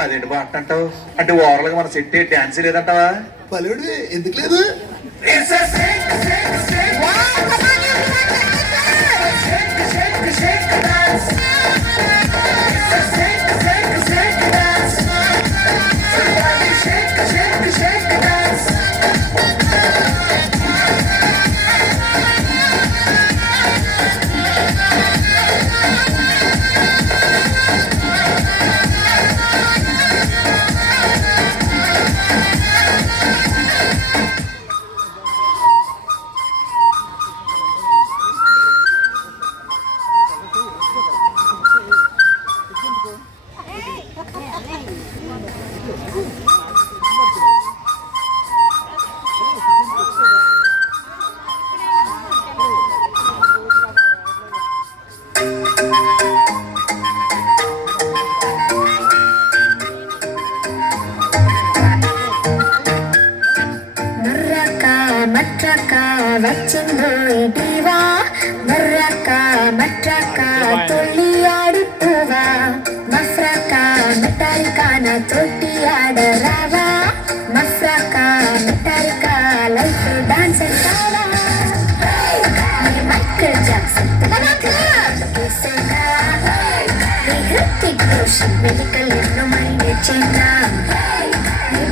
అదేంటి బా అంటావు అంటే ఓవర్లుగా మన సెట్ డాన్స్ లేదంటావా? పలుడు ఎందుకు లేదు? వచ్చిందో ఇటీవా మర్రక మట్రక తొలి ఆడిపోవా మఫ్రక మెటారిక నా తోటి ఆడరావా మఫ్రక మెటారిక లైఫ్ డాన్స్ అంటావా మైకేల్ జాక్సన్ హృతిక్ రోషన్ మెడికల్ ఎన్నోమై నేర్చేనా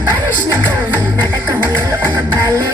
పరుష్ని కోవి నాటకంలో ఒక బాలే